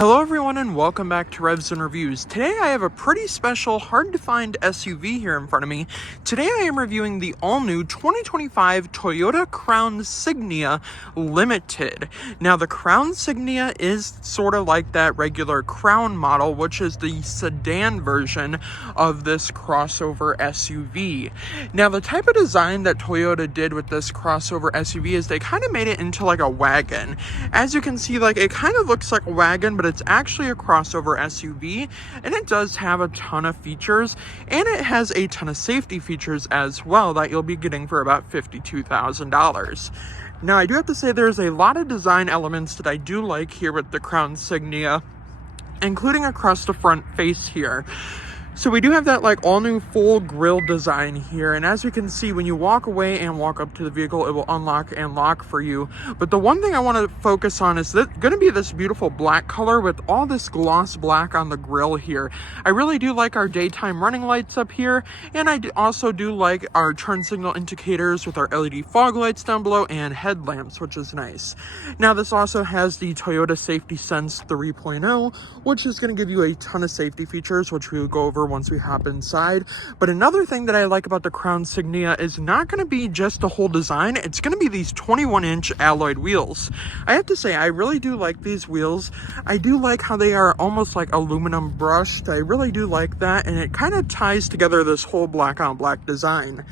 Hello everyone and welcome back to Revs and Reviews. Today I have a pretty special, hard to find SUV here in front of me. Today I am reviewing the all-new 2025 Toyota Crown Signia Limited. Now the Crown Signia is sort of like that regular Crown model, which is the sedan version of this crossover SUV. Now the type of design that Toyota did with this crossover SUV is they kind of made it into like a wagon. As you can see, like it kind of looks like a wagon, but it's actually a crossover SUV, and it does have a ton of features, and it has a ton of safety features as well that you'll be getting for about $52,000. Now, I do have to say there's a lot of design elements that I do like here with the Crown Signia, including across the front face here. So we do have that like all new full grille design here, and as you can see, when you walk away and walk up to the vehicle, it will unlock and lock for you. But the one thing I want to focus on is going to be this beautiful black color with all this gloss black on the grille here. I really do like our daytime running lights up here, and I also do like our turn signal indicators with our LED fog lights down below and headlamps, which is nice. Now this also has the Toyota Safety Sense 3.0, which is going to give you a ton of safety features, which we will go over once we hop inside. But another thing that I like about the Crown Signia is not going to be just the whole design, it's going to be these 21-inch alloyed wheels. I have to say, I really do like these wheels. I do like how they are almost like aluminum brushed. I really do like that, and it kind of ties together this whole black on black design.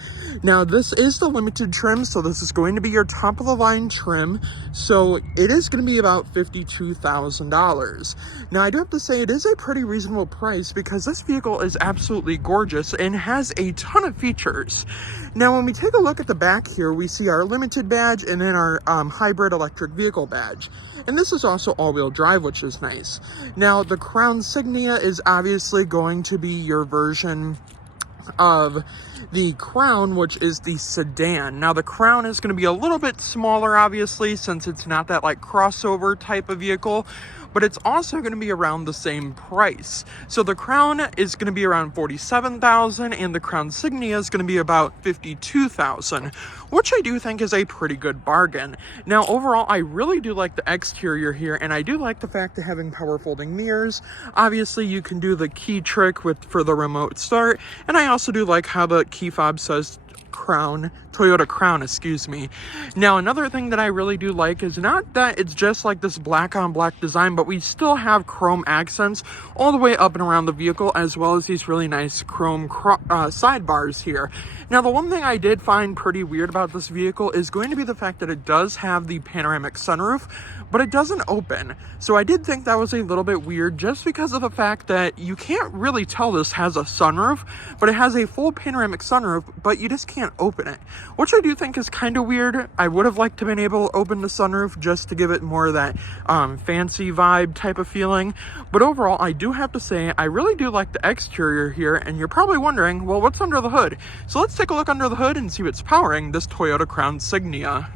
Now this is the limited trim, so this is going to be your top of the line trim, so it is going to be about $52,000. Now I do have to say it is a pretty reasonable price because this vehicle is absolutely gorgeous and has a ton of features. Now when we take a look at the back here, we see our limited badge and then our hybrid electric vehicle badge, and this is also all-wheel drive, which is nice. Now the Crown Signia is obviously going to be your version of the Crown, which is the sedan. Now the Crown is going to be a little bit smaller, obviously, since it's not that like crossover type of vehicle, but it's also going to be around the same price. So the Crown is going to be around $47,000 and the Crown Signia is going to be about $52,000, which I do think is a pretty good bargain. Now overall, I really do like the exterior here, and I do like the fact of having power folding mirrors. Obviously you can do the key trick for the remote start, and I also do like how the key fob says Toyota Crown, excuse me. Now another thing that I really do like is not that it's just like this black on black design, but we still have chrome accents all the way up and around the vehicle, as well as these really nice chrome sidebars here. Now the one thing I did find pretty weird about this vehicle is going to be the fact that it does have the panoramic sunroof, but it doesn't open. So I did think that was a little bit weird, just because of the fact that you can't really tell this has a sunroof, but it has a full panoramic sunroof, but you just can't open it, which I do think is kind of weird. I would have liked to have been able to open the sunroof just to give it more of that fancy vibe type of feeling. But overall, I do have to say, I really do like the exterior here, and you're probably wondering, well, what's under the hood? So let's take a look under the hood and see what's powering this Toyota Crown Signia.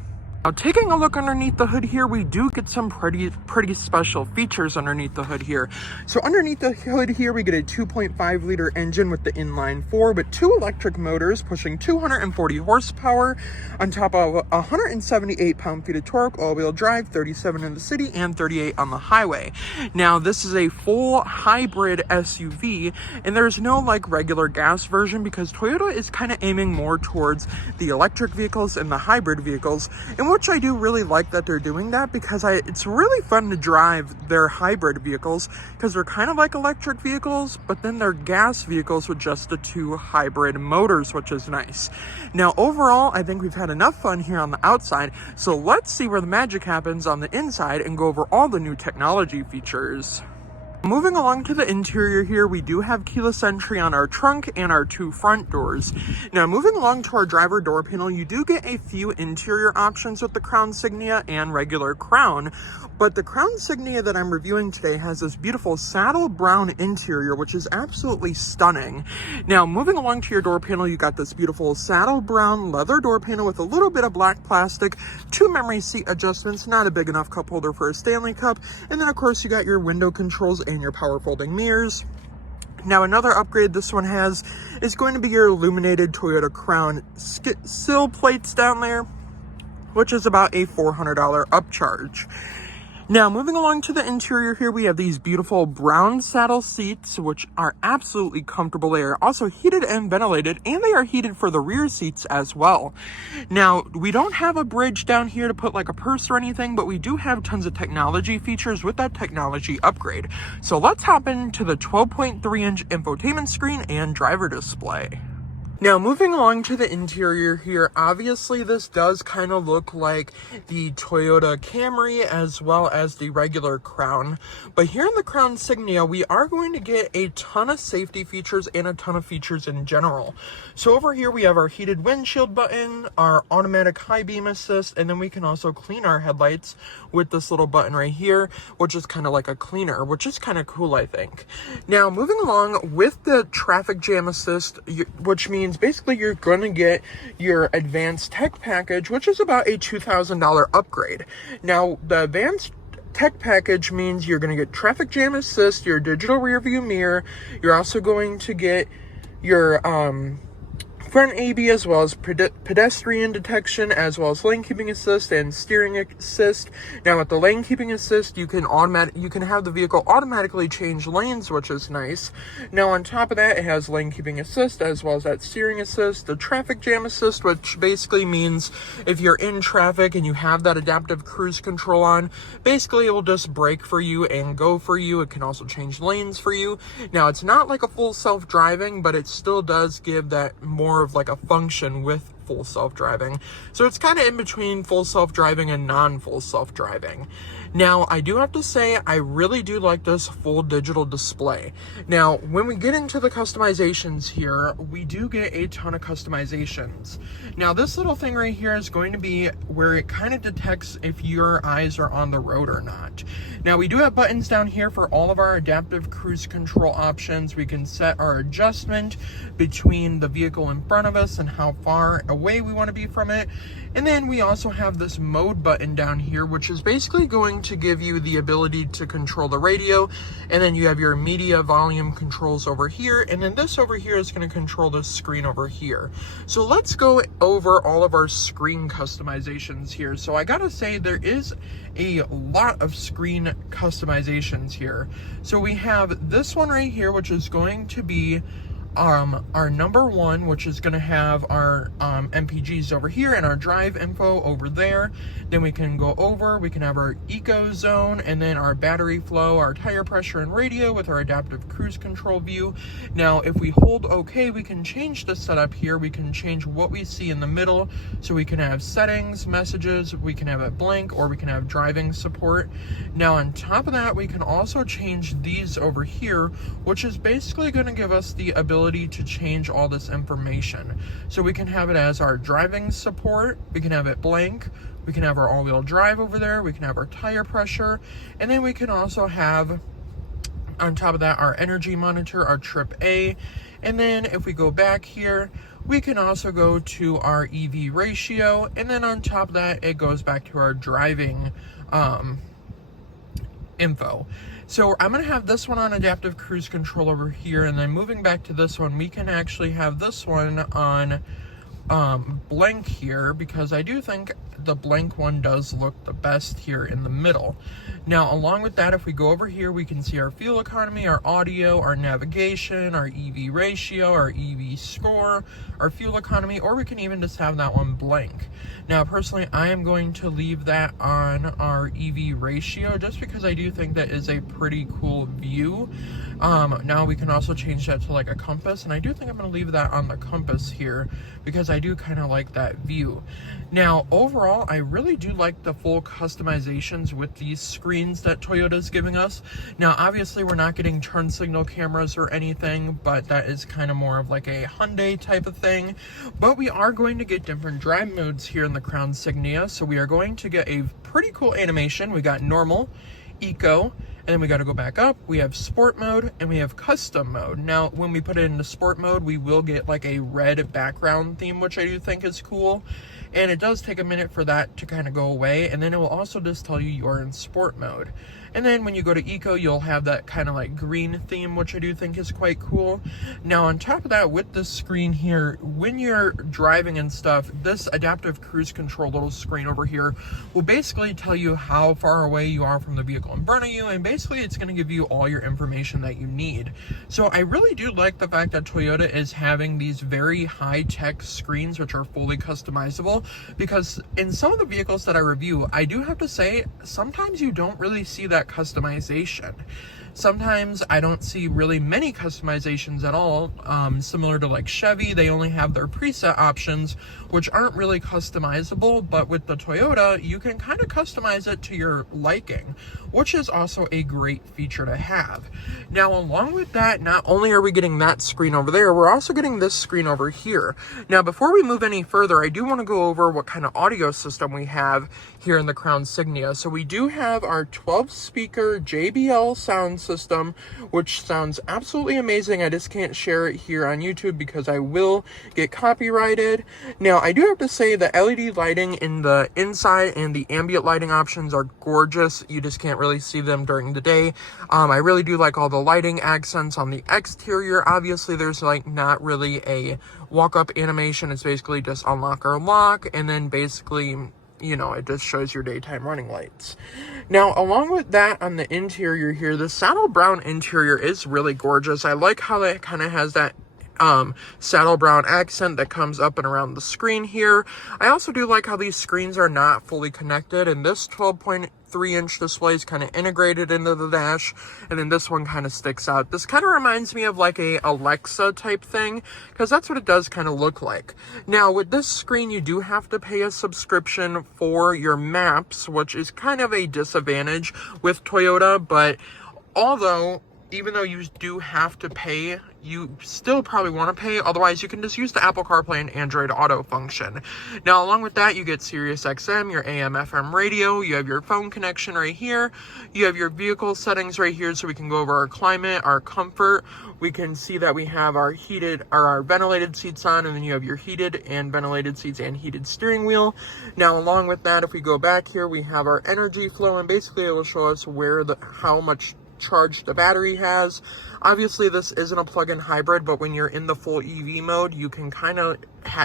Now, taking a look underneath the hood here, we do get some pretty special features underneath the hood here. So underneath the hood here, we get a 2.5 liter engine with the inline 4 with 2 electric motors pushing 240 horsepower on top of 178 pound-feet of torque, all-wheel drive, 37 in the city and 38 on the highway. Now this is a full hybrid SUV, and there's no like regular gas version because Toyota is kind of aiming more towards the electric vehicles and the hybrid vehicles, and which I do really like that they're doing that, because it's really fun to drive their hybrid vehicles because they're kind of like electric vehicles, but then they're gas vehicles with just the 2 hybrid motors, which is nice. Now overall, I think we've had enough fun here on the outside, so let's see where the magic happens on the inside and go over all the new technology features. Moving along to the interior here, we do have keyless entry on our trunk and our 2 front doors. Now moving along to our driver door panel, you do get a few interior options with the Crown Signia and regular Crown, but the Crown Signia that I'm reviewing today has this beautiful saddle brown interior, which is absolutely stunning. Now moving along to your door panel, you got this beautiful saddle brown leather door panel with a little bit of black plastic, 2 memory seat adjustments, not a big enough cup holder for a Stanley Cup, and then of course you got your window controls and your power folding mirrors. Now another upgrade this one has is going to be your illuminated Toyota Crown sill plates down there, which is about a $400 upcharge. Now, moving along to the interior here, we have these beautiful brown saddle seats, which are absolutely comfortable. They are also heated and ventilated, and they are heated for the rear seats as well. Now, we don't have a bridge down here to put like a purse or anything, but we do have tons of technology features with that technology upgrade. So let's hop into the 12.3-inch infotainment screen and driver display. Now, moving along to the interior here, obviously this does kind of look like the Toyota Camry as well as the regular Crown. But here in the Crown Signia, we are going to get a ton of safety features and a ton of features in general. So over here, we have our heated windshield button, our automatic high beam assist, and then we can also clean our headlights with this little button right here, which is kind of like a cleaner, which is kind of cool, I think. Now, moving along with the traffic jam assist, which means basically you're going to get your advanced tech package, which is about a $2,000 upgrade. Now, the advanced tech package means you're going to get traffic jam assist, your digital rear view mirror. You're also going to get your front AB as well as pedestrian detection, as well as lane keeping assist and steering assist. Now with the lane keeping assist, you can have the vehicle automatically change lanes, which is nice. Now on top of that, it has lane keeping assist as well as that steering assist, the traffic jam assist, which basically means if you're in traffic and you have that adaptive cruise control on, basically it will just brake for you and go for you. It can also change lanes for you. Now it's not like a full self-driving, but it still does give that more of like a function with full self-driving. So it's kind of in between full self-driving and non-full self-driving. Now, I do have to say, I really do like this full digital display. Now, when we get into the customizations here, we do get a ton of customizations. Now, this little thing right here is going to be where it kind of detects if your eyes are on the road or not. Now, we do have buttons down here for all of our adaptive cruise control options. We can set our adjustment between the vehicle in front of us and how far away we want to be from it. And then we also have this mode button down here, which is basically going to give you the ability to control the radio. And then you have your media volume controls over here. And then this over here is going to control this screen over here. So let's go over all of our screen customizations here. So I gotta say, there is a lot of screen customizations here. So we have this one right here, which is going to be our number one, which is going to have our MPGs over here and our drive info over there. Then we can go over, we can have our eco zone, and then our battery flow, our tire pressure and radio with our adaptive cruise control view. Now, if we hold OK, we can change the setup here. We can change what we see in the middle. So we can have settings, messages, we can have it blank, or we can have driving support. Now, on top of that, we can also change these over here, which is basically going to give us the ability to change all this information. So we can have it as our driving support, we can have it blank, we can have our all-wheel drive over there, we can have our tire pressure, and then we can also have on top of that our energy monitor, our trip A. And then if we go back here, we can also go to our EV ratio, and then on top of that, it goes back to our driving info. So I'm going to have this one on adaptive cruise control over here, and then moving back to this one, we can actually have this one on blank here, because I do think the blank one does look the best here in the middle. Now, along with that, if we go over here, we can see our fuel economy, our audio, our navigation, our EV ratio, our EV score, our fuel economy, or we can even just have that one blank. Now, personally, I am going to leave that on our EV ratio just because I do think that is a pretty cool view. Now we can also change that to like a compass, and I do think I'm going to leave that on the compass here because I do kind of like that view. Now, overall, I really do like the full customizations with these screens that Toyota is giving us. Now, obviously, we're not getting turn signal cameras or anything, but that is kind of more of like a Hyundai type of thing. But we are going to get different drive modes here in the Crown Signia, so we are going to get a pretty cool animation. We got normal, eco, and then we got to go back up. We have sport mode and we have custom mode. Now, when we put it into sport mode, we will get like a red background theme, which I do think is cool. And it does take a minute for that to kind of go away. And then it will also just tell you you're in sport mode. And then when you go to Eco, you'll have that kind of like green theme, which I do think is quite cool. Now on top of that, with this screen here, when you're driving and stuff, this adaptive cruise control little screen over here will basically tell you how far away you are from the vehicle in front of you, and basically it's going to give you all your information that you need. So I really do like the fact that Toyota is having these very high-tech screens which are fully customizable, because in some of the vehicles that I review, I do have to say, sometimes you don't really see that customization. Sometimes I don't see really many customizations at all. Similar to like Chevy, they only have their preset options, which aren't really customizable, but with the Toyota, you can kind of customize it to your liking, which is also a great feature to have. Now, along with that, not only are we getting that screen over there, we're also getting this screen over here. Now, before we move any further, I do want to go over what kind of audio system we have here in the Crown Signia. So we do have our 12-speaker JBL sound system, which sounds absolutely amazing. I just can't share it here on YouTube because I will get copyrighted. Now, I do have to say the LED lighting in the inside and the ambient lighting options are gorgeous. You just can't really see them during the day. I really do like all the lighting accents on the exterior. Obviously, there's like not really a walk-up animation. It's basically just unlock or lock, and then basically, you know, it just shows your daytime running lights. Now, along with that, on the interior here, the saddle brown interior is really gorgeous. I like how it kind of has that saddle brown accent that comes up and around the screen here. I also do like how these screens are not fully connected, and this 12.3-inch display is kind of integrated into the dash, and then this one kind of sticks out. This kind of reminds me of like a Alexa type thing, because that's what it does kind of look like. Now, with this screen, you do have to pay a subscription for your maps, which is kind of a disadvantage with Toyota, but although, even though you do have to pay, you still probably want to pay. Otherwise, you can just use the Apple CarPlay and Android Auto function. Now, along with that, you get Sirius XM, your AM, FM radio. You have your phone connection right here. You have your vehicle settings right here, so we can go over our climate, our comfort. We can see that we have our heated or our ventilated seats on, and then you have your heated and ventilated seats and heated steering wheel. Now, along with that, if we go back here, we have our energy flow, and basically it will show us how much charge the battery has. Obviously, this isn't a plug-in hybrid, but when you're in the full EV mode, you can kind of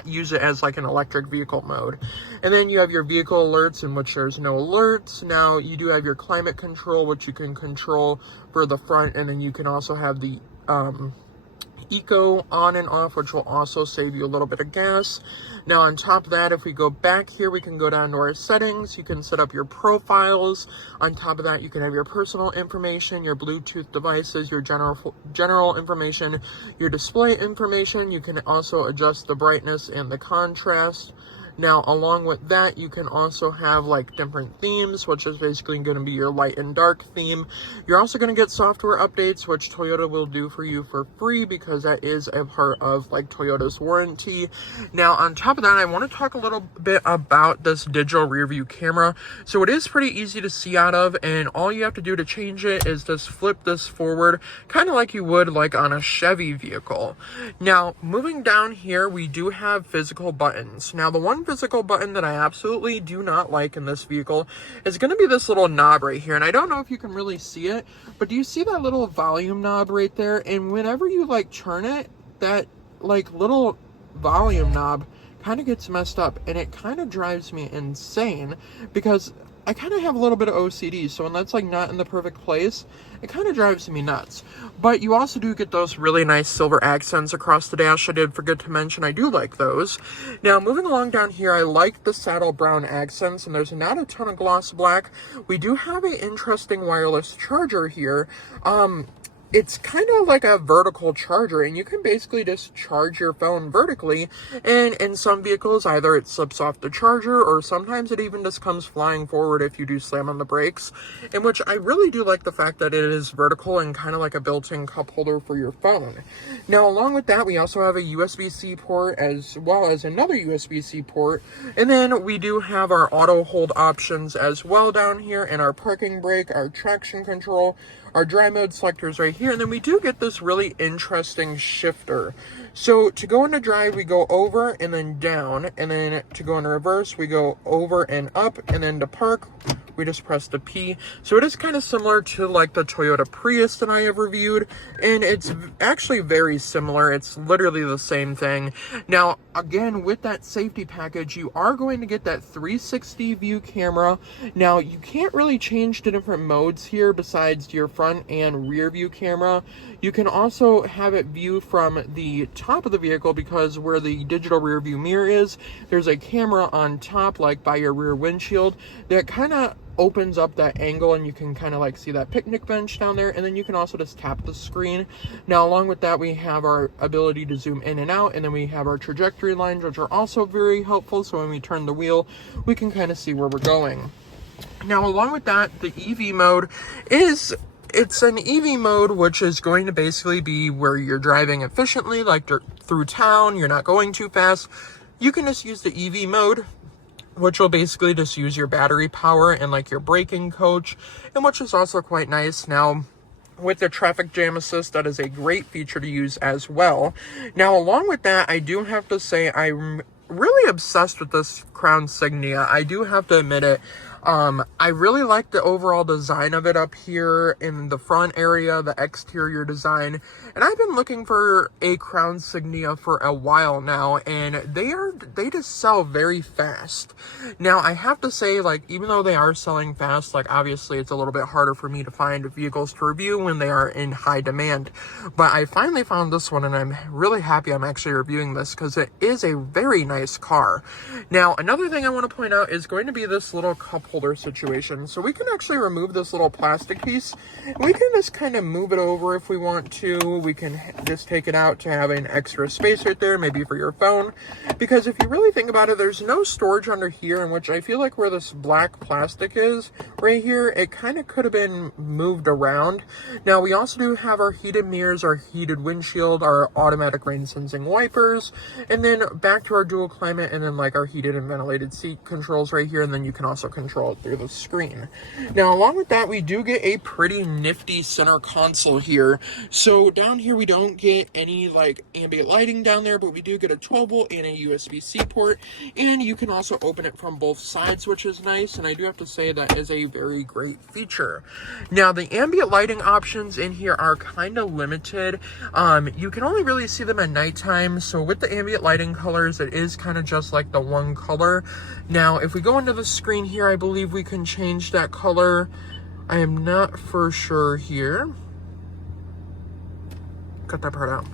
use it as like an electric vehicle mode. And then you have your vehicle alerts, in which there's no alerts. Now, you do have your climate control, which you can control for the front, and then you can also have the Eco on and off, which will also save you a little bit of gas. Now, on top of that, if we go back here, we can go down to our settings. You can set up your profiles. On top of that, you can have your personal information, your Bluetooth devices, your general information, your display information. You can also adjust the brightness and the contrast. Now, along with that, you can also have like different themes, which is basically going to be your light and dark theme. You're also going to get software updates, which Toyota will do for you for free, because that is a part of like Toyota's warranty. Now, on top of that, I want to talk a little bit about this digital rear view camera. So it is pretty easy to see out of, and all you have to do to change it is just flip this forward, kind of like you would like on a Chevy vehicle. Now, moving down here, we do have physical buttons. Now, the one physical button that I absolutely do not like in this vehicle is going to be this little knob right here. And I don't know if you can really see it, but do you see that little volume knob right there? And whenever you like turn it, that like little volume knob kind of gets messed up, and it kind of drives me insane, because I kind of have a little bit of OCD, so when that's like not in the perfect place, it kind of drives me nuts. But you also do get those really nice silver accents across the dash. I did forget to mention I do like those. Now, moving along down here, I like the saddle brown accents, and there's not a ton of gloss black. We do have an interesting wireless charger here. It's kind of like a vertical charger, and you can basically just charge your phone vertically, and in some vehicles, either it slips off the charger, or sometimes it even just comes flying forward if you do slam on the brakes, in which I really do like the fact that it is vertical and kind of like a built-in cup holder for your phone. Now, along with that, we also have a USB-C port as well as another USB-C port, and then we do have our auto hold options as well down here, and our parking brake, our traction control, our dry mode selectors right here, and then we do get this really interesting shifter. So to go into drive, we go over and then down, and then to go into reverse, we go over and up, and then to park, we just pressed a P. So it is kind of similar to like the Toyota Prius that I have reviewed, and it's actually very similar. It's literally the same thing. Now, again, with that safety package, you are going to get that 360 view camera. Now, you can't really change the different modes here besides your front and rear view camera. You can also have it view from the top of the vehicle, because where the digital rear view mirror is, there's a camera on top, like by your rear windshield, that kind of opens up that angle, and you can kind of like see that picnic bench down there, and then you can also just tap the screen. Now, along with that, we have our ability to zoom in and out, and then we have our trajectory lines, which are also very helpful, so when we turn the wheel, we can kind of see where we're going. Now, along with that, the EV mode it's an EV mode, which is going to basically be where you're driving efficiently, like through town, you're not going too fast. You can just use the EV mode, which will basically just use your battery power and like your braking coach, and which is also quite nice. Now, with the traffic jam assist, that is a great feature to use as well. Now, along with that, I do have to say I'm really obsessed with this Crown Signia. I do have to admit it. I really like the overall design of it up here in the front area, the exterior design, and I've been looking for a Crown Signia for a while now, and they just sell very fast. Now, I have to say, like, even though they are selling fast, like, obviously it's a little bit harder for me to find vehicles to review when they are in high demand, but I finally found this one, and I'm really happy I'm actually reviewing this, because it is a very nice car. Now, another thing I want to point out is going to be this little cup holder situation. So we can actually remove this little plastic piece. We can just kind of move it over if we want to. We can just take it out to have an extra space right there, maybe for your phone. Because if you really think about it, there's no storage under here, in which I feel like where this black plastic is right here, it kind of could have been moved around. Now, we also do have our heated mirrors, our heated windshield, our automatic rain sensing wipers, and then back to our dual climate, and then like our heated and ventilated seat controls right here, and then you can also control it through the screen. Now, along with that, we do get a pretty nifty center console here. So down here, we don't get any like ambient lighting down there, but we do get a 12 volt and a USB-C port, and you can also open it from both sides, which is nice, and I do have to say that is a very great feature. Now, the ambient lighting options in here are kind of limited. You can only really see them at nighttime, so with the ambient lighting colors, it is kind of just like the one color. Now, if we go into the screen here, I believe we can change that color. I am not for sure here. Cut that part out.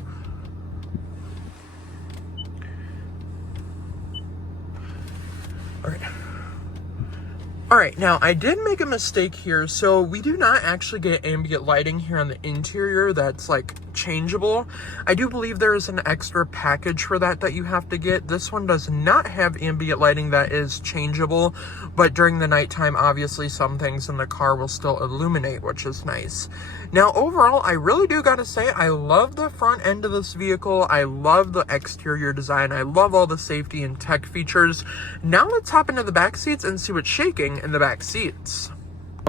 All right, now I did make a mistake here. So we do not actually get ambient lighting here on the interior that's like changeable. I do believe there is an extra package for that you have to get. This one does not have ambient lighting that is changeable, but during the nighttime, obviously some things in the car will still illuminate, which is nice. Now, overall, I really do gotta say, I love the front end of this vehicle. I love the exterior design. I love all the safety and tech features. Now let's hop into the back seats and see what's shaking in the back seats.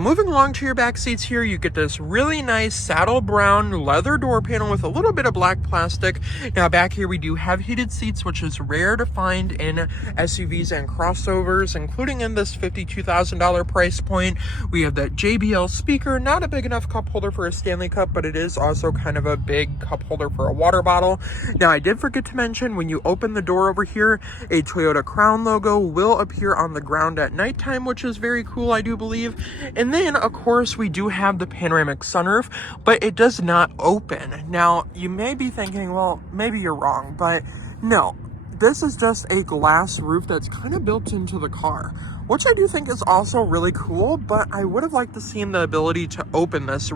Moving along to your back seats here, you get this really nice saddle brown leather door panel with a little bit of black plastic. Now, back here we do have heated seats, which is rare to find in SUVs and crossovers, including in this $52,000 price point. We have that JBL speaker, not a big enough cup holder for a Stanley Cup, but it is also kind of a big cup holder for a water bottle. Now, I did forget to mention, when you open the door over here, a Toyota Crown logo will appear on the ground at nighttime, which is very cool, I do believe. And then, of course, we do have the panoramic sunroof, but it does not open. Now, you may be thinking, well, maybe you're wrong, but no. This is just a glass roof that's kind of built into the car, which I do think is also really cool, but I would have liked to see the ability to open this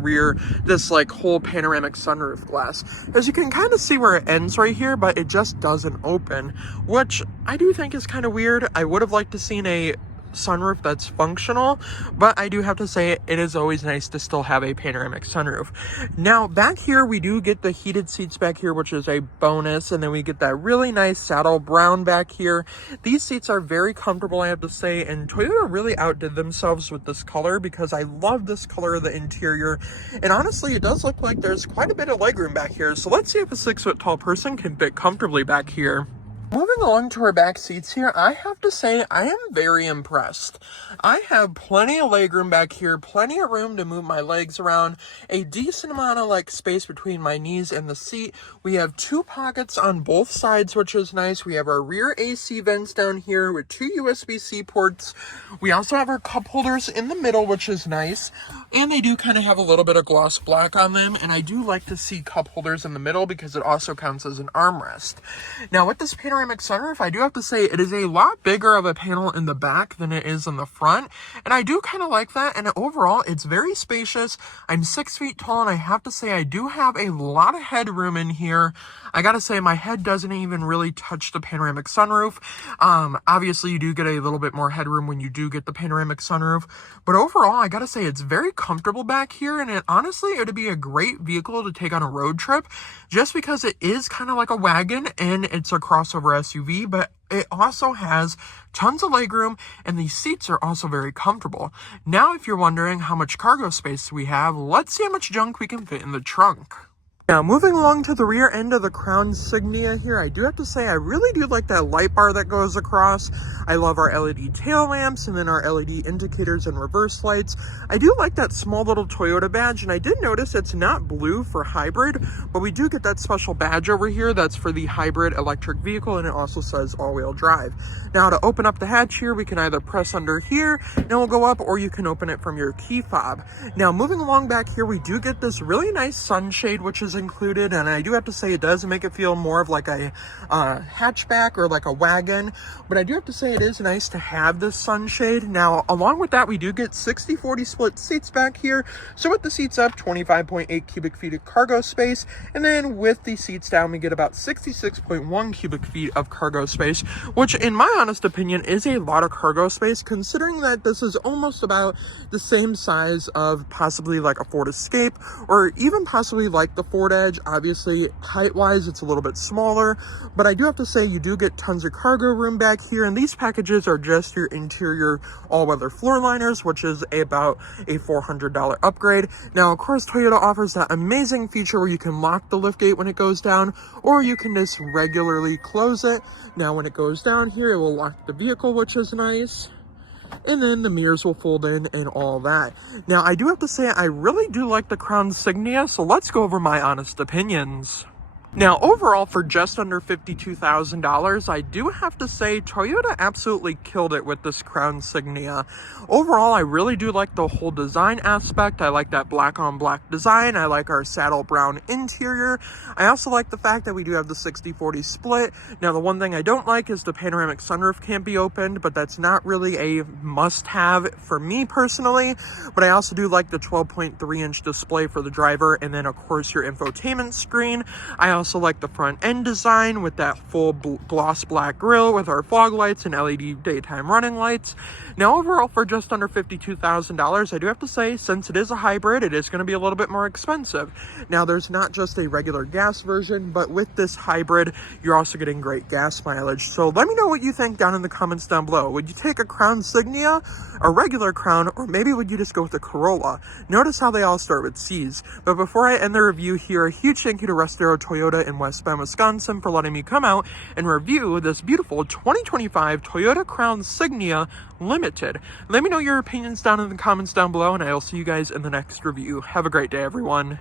like whole panoramic sunroof glass. As you can kind of see where it ends right here, but it just doesn't open, which I do think is kind of weird. I would have liked to seen a sunroof that's functional, but I do have to say it is always nice to still have a panoramic sunroof. Now, back here we do get the heated seats back here, which is a bonus, and then we get that really nice saddle brown back here. These seats are very comfortable, I have to say, and Toyota really outdid themselves with this color, because I love this color of the interior, and honestly it does look like there's quite a bit of legroom back here. So let's see if a 6 foot tall person can fit comfortably back here. Moving along to our back seats here, I have to say I am very impressed. I have plenty of legroom back here, plenty of room to move my legs around, a decent amount of space between my knees and the seat. We have 2 pockets on both sides, which is nice. We have our rear AC vents down here with 2 USB-C ports. We also have our cup holders in the middle, which is nice. And they do kind of have a little bit of gloss black on them, and I do like to see cup holders in the middle because it also counts as an armrest. Now with this panoramic sunroof, I do have to say it is a lot bigger of a panel in the back than it is in the front, and I do kind of like that. And overall, it's very spacious. I'm 6 feet tall, and I have to say I do have a lot of headroom in here. I gotta say my head doesn't even really touch the panoramic sunroof. Obviously you do get a little bit more headroom when you do get the panoramic sunroof, but overall I gotta say it's very comfortable back here, and honestly it would be a great vehicle to take on a road trip just because it is kind of like a wagon and it's a crossover SUV, but it also has tons of legroom and the seats are also very comfortable. Now if you're wondering how much cargo space we have, let's see how much junk we can fit in the trunk. Now, moving along to the rear end of the Crown Signia here, I do have to say I really do like that light bar that goes across. I love our LED tail lamps and then our LED indicators and reverse lights. I do like that small little Toyota badge, and I did notice it's not blue for hybrid, but we do get that special badge over here that's for the hybrid electric vehicle, and it also says all-wheel drive. Now, to open up the hatch here, we can either press under here and it will go up, or you can open it from your key fob. Now, moving along back here, we do get this really nice sunshade, which is included, and I do have to say it does make it feel more of like a hatchback or like a wagon, but I do have to say it is nice to have this sunshade. Now along with that, we do get 60-40 split seats back here, so with the seats up, 25.8 cubic feet of cargo space, and then with the seats down, we get about 66.1 cubic feet of cargo space, which in my honest opinion is a lot of cargo space, considering that this is almost about the same size of possibly like a Ford Escape, or even possibly like the Ford Edge. Obviously height wise it's a little bit smaller, but I do have to say you do get tons of cargo room back here, and these packages are just your interior all-weather floor liners, which is about a $400 upgrade. Now of course Toyota offers that amazing feature where you can lock the liftgate when it goes down, or you can just regularly close it. Now when it goes down here, it will lock the vehicle, which is nice, and then the mirrors will fold in and all that. Now, I do have to say I really do like the Crown Signia, so let's go over my honest opinions. Now, overall, for just under $52,000, I do have to say Toyota absolutely killed it with this Crown Signia. Overall, I really do like the whole design aspect. I like that black on black design. I like our saddle brown interior. I also like the fact that we do have the 60-40 split. Now, the one thing I don't like is the panoramic sunroof can't be opened, but that's not really a must-have for me personally. But I also do like the 12.3-inch display for the driver, and then, of course, your infotainment screen. I also like the front end design with that full gloss black grille with our fog lights and LED daytime running lights. Now overall, for just under $52,000, I do have to say, since it is a hybrid, it is going to be a little bit more expensive. Now there's not just a regular gas version, but with this hybrid, you're also getting great gas mileage. So let me know what you think down in the comments down below. Would you take a Crown Signia, a regular Crown, or maybe would you just go with a Corolla? Notice how they all start with C's. But before I end the review here, a huge thank you to Russ, Darrow, Toyota in West Bend, Wisconsin for letting me come out and review this beautiful 2025 Toyota Crown Signia Limited. Let me know your opinions down in the comments down below, and I'll see you guys in the next review. Have a great day, everyone.